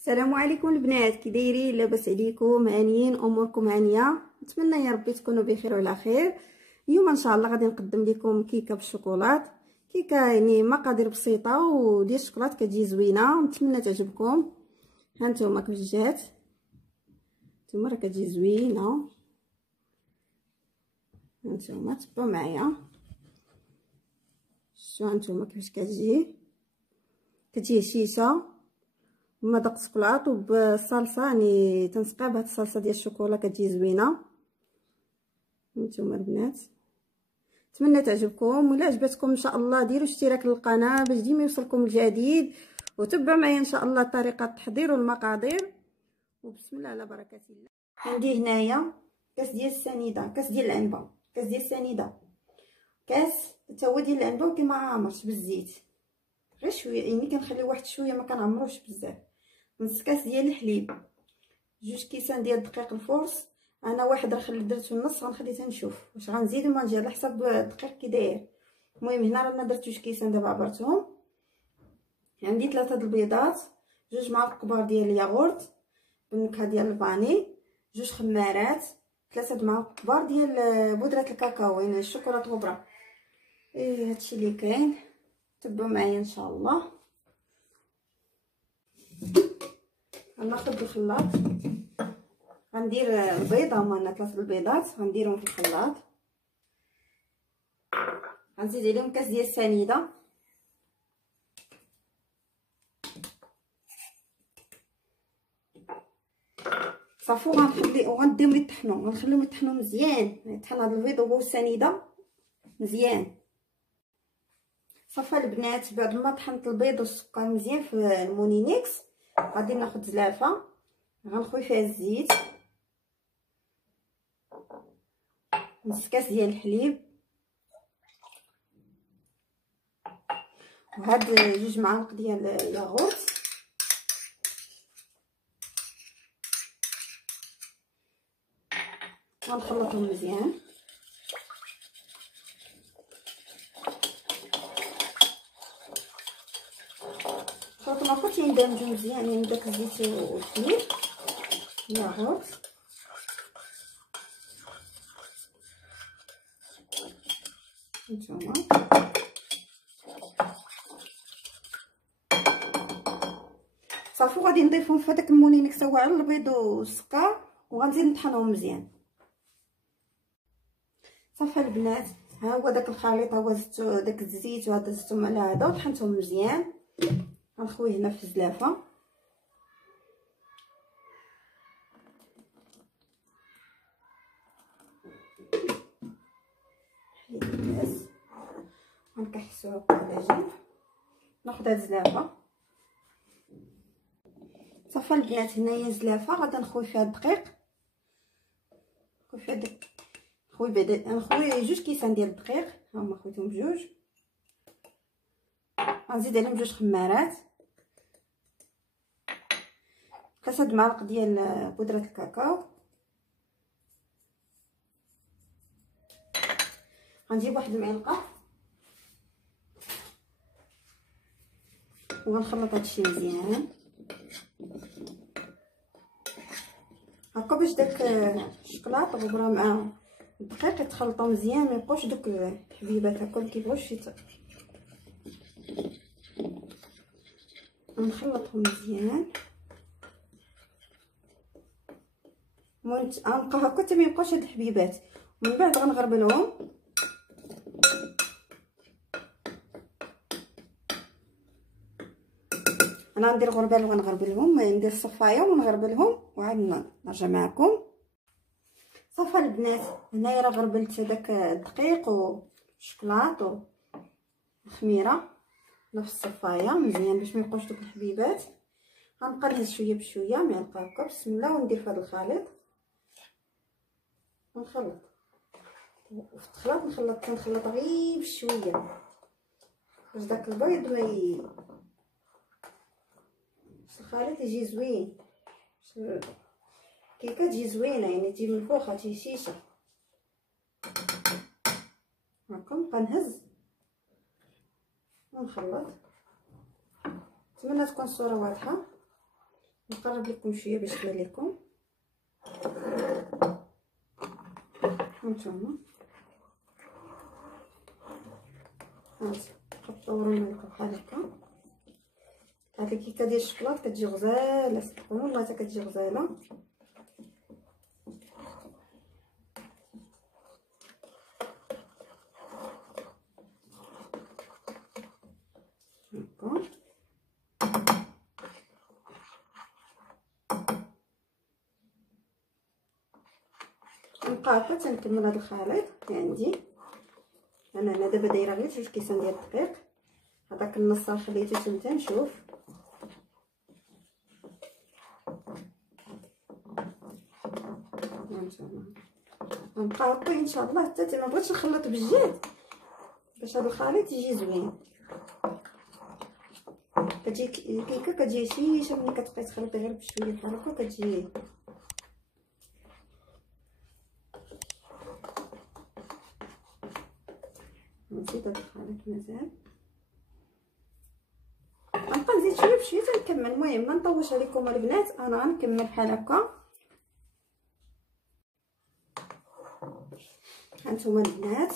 السلام عليكم البنات، كي دايرين؟ لاباس عليكم؟ هانيين؟ اموركم هانيه؟ نتمنى يا ربي تكونوا بخير وعلى خير. اليوم ان شاء الله غادي نقدم لكم كيكه بالشوكولات. كيكه يعني مقادير بسيطه وديال الشوكولات كتجي زوينه ونتمنى تعجبكم. ها نتوما كيفاش جات، نتوما راه كتجي زوينه. هانتوما تبعوا معايا، شوفوا هانتوما كيفاش كتجي هشيشه بمذاق الشوكولات وبالصلصه، يعني تنسقيها بهاد الصلصه ديال الشوكولا كتجي زوينه. نتوما البنات نتمنى تعجبكم، ولا عجبتكم ان شاء الله ديروا اشتراك للقناه باش ديما يوصلكم الجديد، وتبعوا معايا ان شاء الله طريقه التحضير والمقادير. وبسم الله على بركه الله. عندي هنايا كاس ديال السنيده، كاس ديال العنبه، كاس ديال السنيده، كاس حتى هو ديال العنبه ولكن ما عامرش بالزيت، غير شويه، يعني كنخلي واحد شويه ما كنعمروش بزاف. نص كاس ديال الحليب، 2 كيسان ديال الدقيق الفورس. انا واحد راه درتو النص، غنخلي تنشوف واش غنزيد وما نجي على حسب الدقيق كي داير. المهم هنا رانا درت 2 كيسان دابا عبرتهم. عندي 3 البيضات، 2 معالق كبار ديال الياغورت بالنكهه ديال الفاني، 2 خمارات، 3 معالق كبار ديال بودره الكاكاو يعني الشوكولاط غبره. هادشي اللي كاين، تبعوا معايا ان شاء الله. غناخذ الخلاط، غندير البيضه، هما 3 البيضات غنديرهم في الخلاط. غنزيد عليهم كاس ديال السنيده، صافو وغنديهم يطحنوا، غنخليهم يطحنوا مزيان، يطحن هذا البيض والسنيده مزيان. صافا البنات بعد ما طحنت البيض والسكر مزيان في المونينيكس، غادي ناخذ زلافه غنخوي فيها الزيت، نص كاس ديال الحليب، وهاد 2 معالق ديال الياغورت، غنخلطهم مزيان. خلطوا ما كلشي يندمجوا مزيان، يعني داك الزيت والحليب الياغورت. نتوما صافي غادي نضيفهم في هذاك المونينيكس هو على البيض والسكر، وغنزيد نطحنهم مزيان. صافي البنات ها هو داك الخليط، هو زدتو داك الزيت وهذا زدتهم على هذا وطحنتهم مزيان. غنخويه هنا في الزلافه، حيد الكاس غنكحسوه على جنب. ناخذ هاد الزلافه. صافي البنات هنايا الزلافه غادي نخوي فيها الدقيق، نخوي فيها خوي بعدا نخوي 2 كيسان ديال الدقيق، ها هما خويتهم بجوج. غنزيد عليهم 2 خمارات، 3 معالق ديال بودره الكاكاو. غنجيب واحد المعلقه وغنخلط هادشي مزيان هكا باش داك الشوكولاط غبره مع الدقيق يتخلطوا مزيان، ما يبقاوش دوك الحبيبات هكا اللي كيبغوش غنخلطهم مزيان. غنبقى هكا حتى ما يبقاوش هاد الحبيبات، ومن بعد غنغربلهم. انا ندير غربال وغنغربلهم، ندير الصفايه ونغربلهم وعاد نرجع معكم. صافي البنات هنايا راه غربلت داك الدقيق والشوكولاط والخميره في الصفايه مزيان باش ما يبقاوش دوك الحبيبات. غنبقى نهز شويه بشويه معلقه هكا بسم الله، وندير في هذا الخليط ونخلط. وفي الخلاط كنخلط غير بشويه باش داك البيض ما الخليط يجي زوين، كيكه تجي زوينه يعني تجي منفوخه تجي شيشه هكا. نبقى نهز ونخلط. نتمنى تكون الصوره واضحه. نقرب لكم شويه باش تبان لكم. هانتوما كطوروا لكم بحال هكا. هاد الكيكه ديال الشوكولات كتجي غزاله، صدقوني والله حتى كتجي غزاله. هكا نبقى هكا تنكمل هذا الخليط اللي عندي. انا هنا دابا دايره غير 2 كيسان ديال الدقيق. هذاك النص خليته تمتى نشوف. غنبقى هكا ان شاء الله حتى ما بغيتش نخلط بالجهد باش هذا الخليط يجي زوين. كتجي الكيكه كتجي هشيشه ملي كتبقاي تخلطي غير بشويه بحال هكا كتجي. نزيد هذا الخليط مازال، غنبقى نزيد شويه بشويه تنكمل. المهم ما نطولش عليكم البنات، انا غنكمل بحال هكا. هانتوما البنات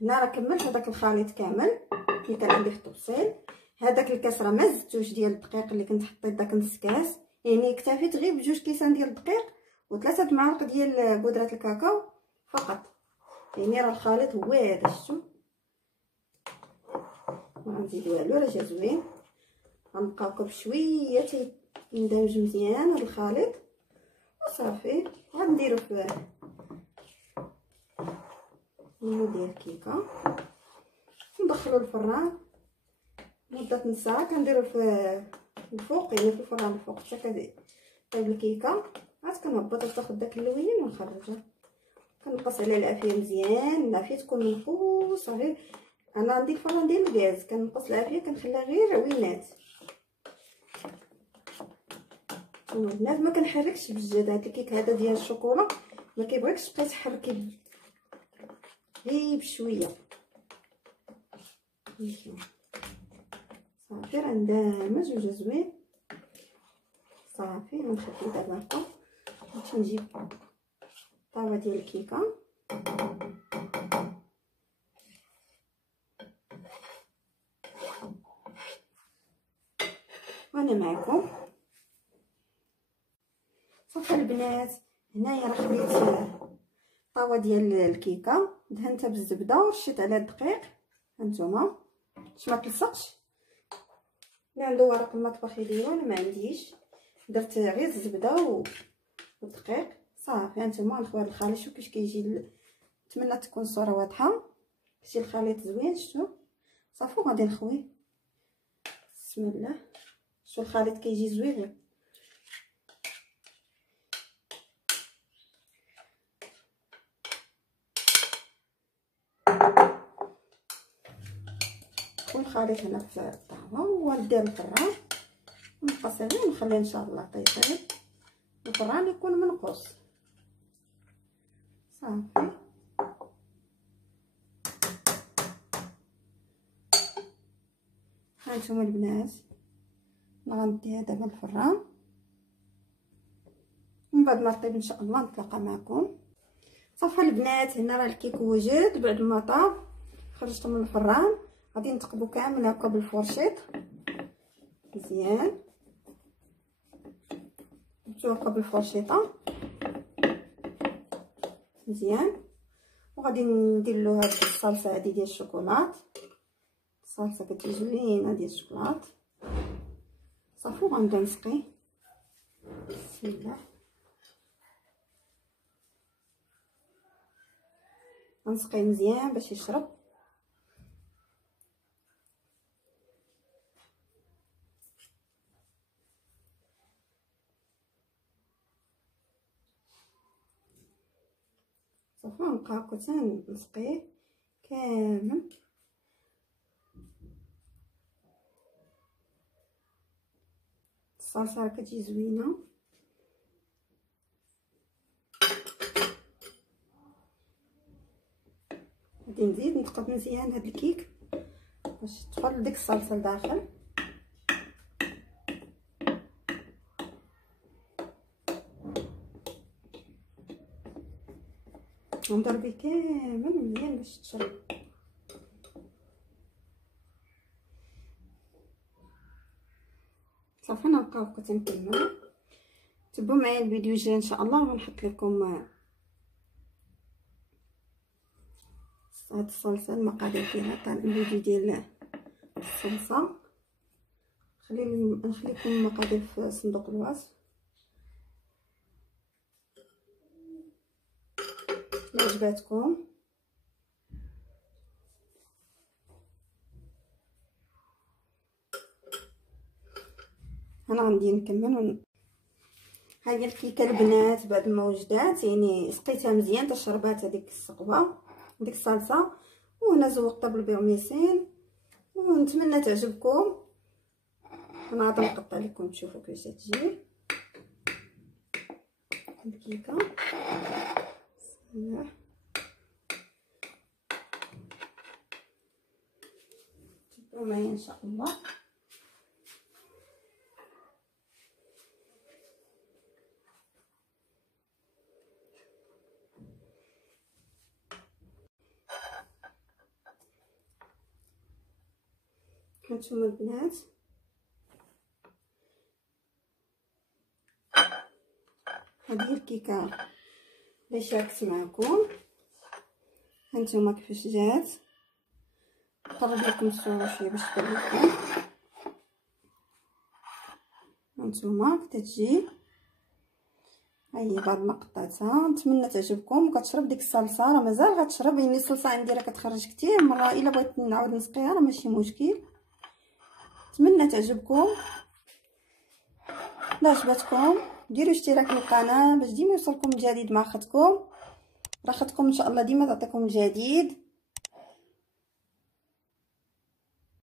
هنا راه كملت هذاك الخليط كامل اللي كان عندي في الطبسيل. هذاك الكاس راه ما زدتوش ديال الدقيق اللي كنت حطيت داك نص كاس، يعني اكتفيت غير بجوج كيسان ديال الدقيق و3 معالق ديال بودره الكاكاو فقط. يعني راه الخليط هو هذا، شفتوا؟ ما غنزيد والو، راه جا زوين. غنبقى هكا بشويه يندمج مزيان هذا الخليط وصافي. غنديرو في المول ديال الكيكه ندخلو الفران مده نص ساعه. كنديرو في الفوق، يعني في الفران الفوق حتى كطيب الكيكه. عاد كنهبطها تاخد داك اللويين ونخرجها. كنقص عليها العافيه مزيان، العافيه تكون منقوصه. غير انا عندي الفران ديال الغاز كنقص العافيه كنخليها غير عوينات. البنات ما كنحركش بالجد. هاد الكيك هذا ديال الشوكولا ما كيبغيكش تبقاي تحركي غير بشويه. صافي راه اندمج وجا زوين. صافي غنخلي دابا هكا باش نجيب الطاوه ديال الكيكه. وانا معكم. صافي البنات هنايا راه خديت الطاوه ديال الكيكه دهنتها بالزبده ورشيت عليها الدقيق. هانتوما باش ما تلصقش. اللي عنده ورق المطبخ يديرو، انا ما عنديش، درت غير الزبده والدقيق صافي. هانتوما نخوي هذا الخليط، شوف كيفاش كيجي. نتمنى تكون الصوره واضحه. كيجي الخليط زوين، شفتوا؟ صافي غادي نخوي. بسم الله. شوف الخليط كيجي زوين. والخليط هنا في الطاوه وندير الفران ونقص عليه ونخليه ان شاء الله طيب. الفران يكون منقوص صافي. هانتوما البنات غنديها دابا الفران ومن بعد ما طيب ان شاء الله نتلاقى معكم. صافي البنات هنا راه الكيك وجد بعد ما طاب. خرجته من الفران، غادي نتقبو كامل هكا بالفورشيط مزيان. نمشيو هكا بالفورشيطه مزيان. وغادي ندير له هاد الصلصه هادي ديال الشوكولات. الصلصه كتجي زوينه ديال الشوكولات. صافي غنبدا نسقي. بسم الله. غنسقيه مزيان باش يشرب. صافي نبقى هكا تنسقيه كامل. الصلصه راه كتجي زوينه. غادي نزيد نقلب مزيان هاد الكيك باش تدخل ديك الصلصه لداخل. ونضربي كامل مزيان باش تشرب. صافي نلقاوكم تنكملوا. تبعوا معايا الفيديو الجاي ان شاء الله، غنحط لكم هاد الصلصه المقادير ديالها تاع الفيديو ديال الصلصه. نخليكم المقادير في صندوق الوصف. إلا عجباتكم انا غندي نكمل. ها هي الكيكه البنات بعد ما وجدات، يعني سقيتها مزيان حتى شربات هذيك السقبه ديك الصلصه، وهنا زوقتها بالبرميسين، ونتمنى تعجبكم. انا غادي نقطع لكم تشوفوا كيفاش تجي الكيكه. تبقوا معايا ان شاء الله. هانتوما البنات هذه هي الكيكه اللي شاركت معكم. هانتوما كيفاش جات. نقرب لكم الصوره شويه باش تبان لكم. هانتوما كتجي هي بعد ما قطعتها. نتمنى تعجبكم وكتشرب ديك الصلصه، راه مازال غتشرب، يعني الصلصه عندي راه كتخرج كتير مره. الا بغيت نعاود نسقيها راه ماشي مشكل. نتمنى تعجبكم. الا عجبتكم ديروا اشتراك للقناه باش ديما يوصلكم الجديد مع اختكم. راه اختكم ان شاء الله ديما تعطيكم الجديد.